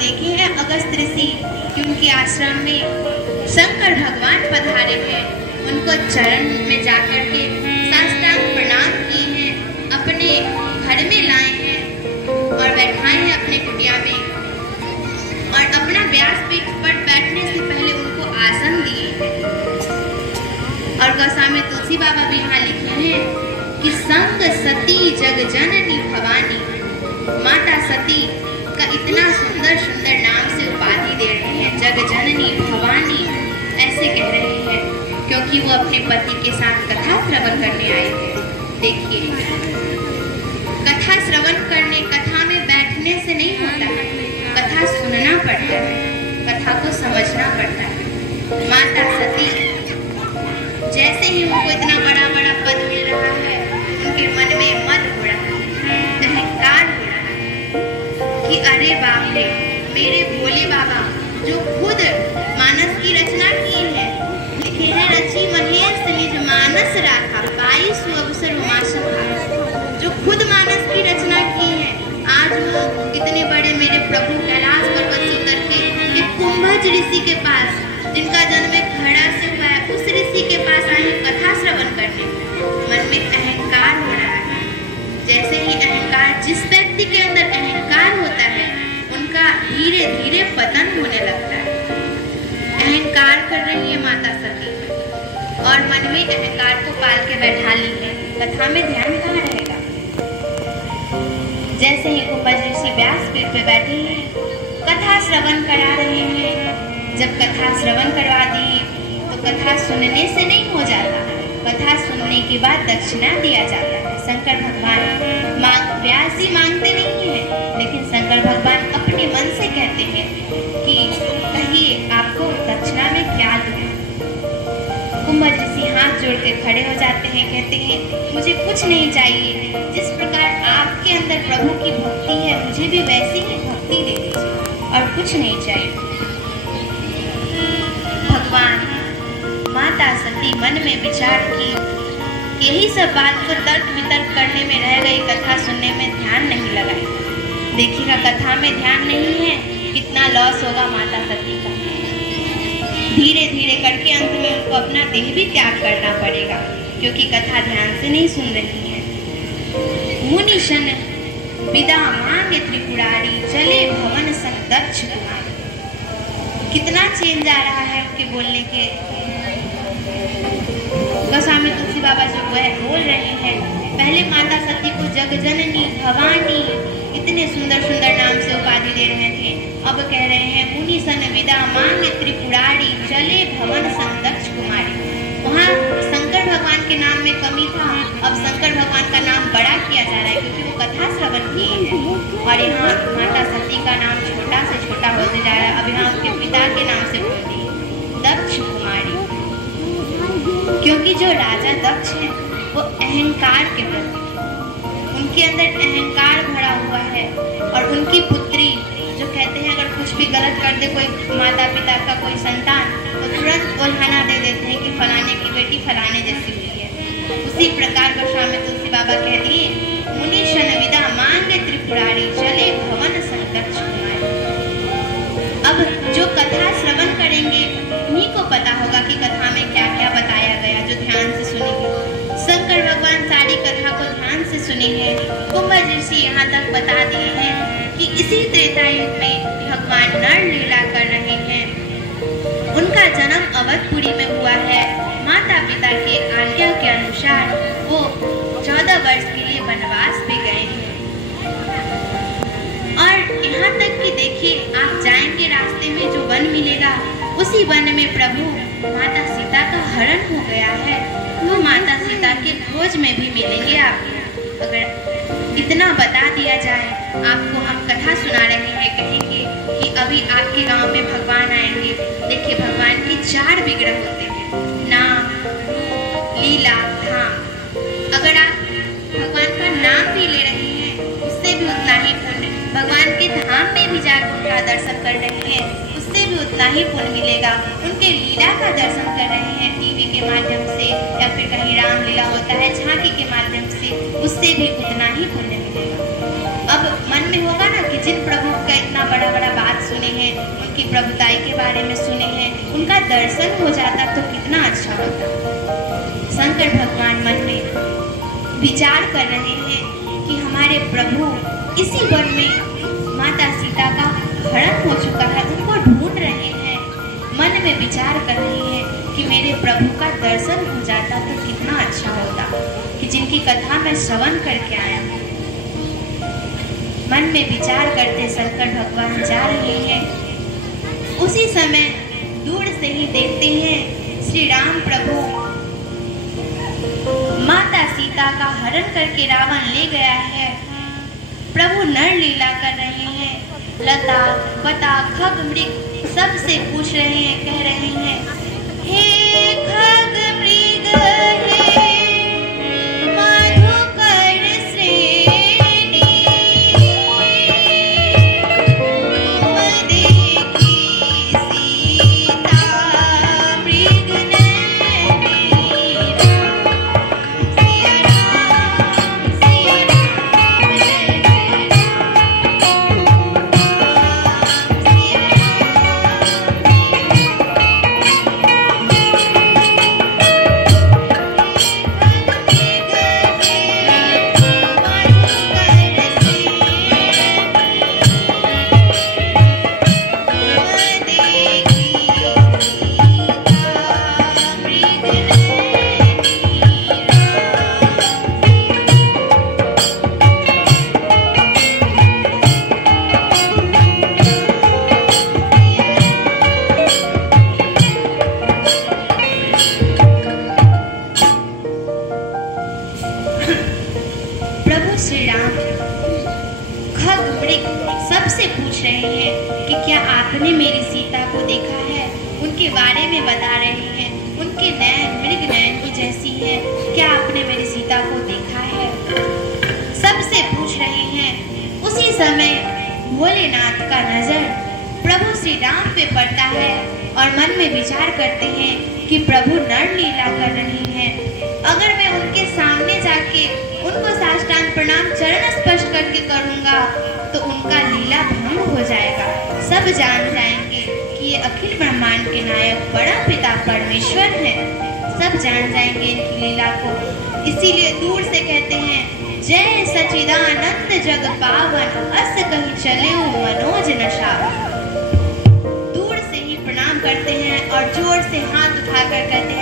देखे हैं अगस्त ऋषि कि उनके आश्रम में शंकर भगवान पधारे हैं, उनको चरण में जाकर के साष्टांग प्रणाम किए हैं, अपने घर में लाए हैं और बैठाए हैं अपने कुटिया में, और अपना व्यासपीठ पर बैठने से पहले उनको आसन दिए हैं। और गोस्वामी तुलसी बाबा भी यहाँ लिखे हैं कि संग सती जग जननी भवानी, माता सती का इतना सुंदर सुंदर नाम से उपाधि दे रहे हैं, जग जननी भवानी ऐसे कह रहे हैं क्योंकि वो अपने पति के साथ कथा श्रवण करने आए थे। देखिए, कथा श्रवण करने, कथा में बैठने से नहीं होता है, कथा सुनना पड़ता है, कथा को समझना पड़ता है। माता सती जैसे ही उनको इतना बड़ा बड़ा पद मिल रहा है, उनके मन में मद हो रहा है, अहंकार हो रहा है कि अरे बाप रे, मेरे भोले बाबा जो खुद मानस की रचना की है, लिखे हैं रची महेश निज मानस राखा, 22 अवसर उमा सभा, जो खुद मानस की रचना की है, आज वो इतने बड़े मेरे प्रभु कैलाश पर्वत से उतर के एक कुंभज ऋषि के पास, जिनका जन्म एक घड़ा से हुआ है, उस ऋषि के पास आए कथा श्रवण करने। मन में अहंकार हो रहा है। जैसे ही अहंकार, जिस व्यक्ति के अंदर अहंकार होता है, उनका धीरे धीरे पतन होने लगता है। अहंकार कर रही है माता सती और मन में अहंकार को पाल के बैठा ली है। कथा में ध्यान कहाँ रहेगा? जैसे ही कुंभज ऋषि व्यासपीठ पे बैठे हैं, कथा श्रवण करा रहे हैं। जब कथा श्रवण करवा दी तो कथा सुनने से नहीं हो जाता, कथा सुनने के बाद दक्षिणा दिया जाता है। शंकर भगवान व्यास जी मांगते नहीं है, लेकिन शंकर भगवान अपने मन से कहते हैं कि कहिए आपको दक्षिणा में क्या दूं। कुंभज ऋषि हाथ जोड़ के खड़े हो जाते हैं, कहते हैं मुझे कुछ नहीं चाहिए, जिस प्रकार आपके अंदर प्रभु की भक्ति है, मुझे भी वैसी ही भक्ति दे दीजिए और कुछ नहीं चाहिए। भगवान माता सती मन में विचार की, यही सब बात को तर्क वितर्क करने में रह गई, कथा सुनने में ध्यान नहीं लगाई। देखिएगा, कथा में ध्यान नहीं है, कितना लॉस होगा माता सती का। धीरे धीरे करके अंत में उनको अपना देह भी त्याग करना पड़ेगा, क्योंकि कथा ध्यान से नहीं सुन रही है। मुनिशन विदा मांगे त्रिपुरारी, चले भवन संग दक्ष कुमारी। कितना चेंज आ रहा है उनके बोलने के। गोस्वामी तुलसी बाबा जो बोल रहे हैं, पहले माता सती को जगजननी भवानी इतने सुंदर सुंदर नाम से उपाधि दे रहे थे, अब कह रहे हैं मुनि सन विदा मांगे त्रिपुरारी, चले भवन संग दक्ष कुमारी। वहाँ शंकर भगवान के नाम में कमी था, अब शंकर भगवान का नाम बड़ा किया जा रहा है, क्योंकि वो कथा श्रवण किए हैं। और यहाँ माता सती का नाम छोटा से छोटा होते जा रहा है, अब यहाँ उनके पिता के नाम से बोलती है दक्ष कुमारी, क्योंकि जो राजा दक्ष है वो अहंकार के प्रतीक है, उनके अंदर अहंकार भरा हुआ है। और उनकी पुत्री जो कहते हैं अगर कुछ भी गलत कर दे कोई माता पिता का कोई संतान, तो तुरंत उल्हाना दे देते हैं कि फलाने की बेटी फलाने जैसी हुई है। उसी प्रकार गोस्वामी तुलसी बाबा कह दिए मुनि शन विदा मांगे त्रिपुरारी, चले भवन संग दक्ष कुमारी। अब जो कथा श्रवण करेंगे उन्हीं को पता होगा कि कथा में क्या क्या बताया गया, जो ध्यान से सुनेंगे। शंकर भगवान सारी कथा को ध्यान से सुनेंगे। कुंभज ऋषि यहाँ तक बता दिए हैं कि इसी त्रेता युग में भगवान नर लीला कर रहे हैं। उनका जन्म अवधपुरी में हुआ है। माता पिता के आज्ञा के अनुसार वो 14 वर्ष के लिए वनवास भी गए हैं। और यहाँ तक कि देखिए, आप जाएंगे रास्ते में जो वन मिलेगा, उसी वन में प्रभु माता सीता का हरण हो गया है। वो माता सीता के खोज में भी मिलेंगे आपको। अगर इतना बता दिया जाए, आपको हम कथा सुना रहे हैं, कहेंगे कि अभी आपके गांव में भगवान आएंगे। देखिए, भगवान के 4 विग्रह होते हैं, नाम, रूप, लीला, धाम। अगर आप भगवान का नाम भी ले रहे हैं, उससे भी उतना ही पुण्य। भगवान के धाम में भी जाकर उनका दर्शन कर रहे हैं, उससे भी उतना ही पुण्य मिलेगा। उनके लीला का दर्शन कर रहे हैं टीवी के माध्यम से, या फिर कहीं रामलीला होता है झांकी के माध्यम से, उससे भी उतना ही पुण्य मिलेगा। अब मन में होगा ना कि जिन प्रभु का इतना बड़ा बड़ा बात प्रभुताई के बारे में सुने हैं, उनका दर्शन हो जाता तो कितना अच्छा होता। शंकर भगवान मन में विचार कर रहे हैं कि हमारे प्रभु इसी वन में माता सीता का हरण हो चुका है, उनको ढूंढ रहे हैं। मन में विचार कर रहे हैं कि मेरे प्रभु का दर्शन हो जाता तो कितना अच्छा होता, कि जिनकी कथा मैं श्रवण करके आया हूँ। मन में विचार करते शंकर भगवान जा रहे हैं। उसी समय दूर से ही देखते हैं श्री राम प्रभु माता सीता का हरण करके रावण ले गया है। प्रभु नर लीला कर रहे हैं। लता पता खग मृग सबसे पूछ रहे हैं, कह रहे हैं, हे खग मृग हे मधुकर श्रेणी, तुम देखी सीता मृग नैनी, सिया राम जय जय श्री राम खग मृग सबसे पूछ रहे हैं कि क्या आपने मेरी सीता को देखा है। उनके बारे में बता रहे हैं, उनके नैन मृग नैन की जैसी है, क्या आपने मेरी सीता को देखा है। सबसे पूछ रहे हैं। उसी समय भोलेनाथ का नजर प्रभु श्री राम पे पड़ता है और मन में विचार करते हैं कि प्रभु नर लीला कर रही हैं। अगर मैं उनके सामने जाके उनको साष्टांग प्रणाम चरण स्पर्श करके करूंगा तो उनका लीला भंग हो जाएगा। सब जान जाएंगे कि ये अखिल ब्रह्मांड के नायक बड़ा पिता परमेश्वर हैं। सब जान जाएंगे इनकी लीला को। इसीलिए दूर से कहते हैं, जय सच्चिदानंद जग पावन, अस कहीं चले मनोज नशा। दूर से ही प्रणाम करते हैं और जोर से हाथ उठाकर कहते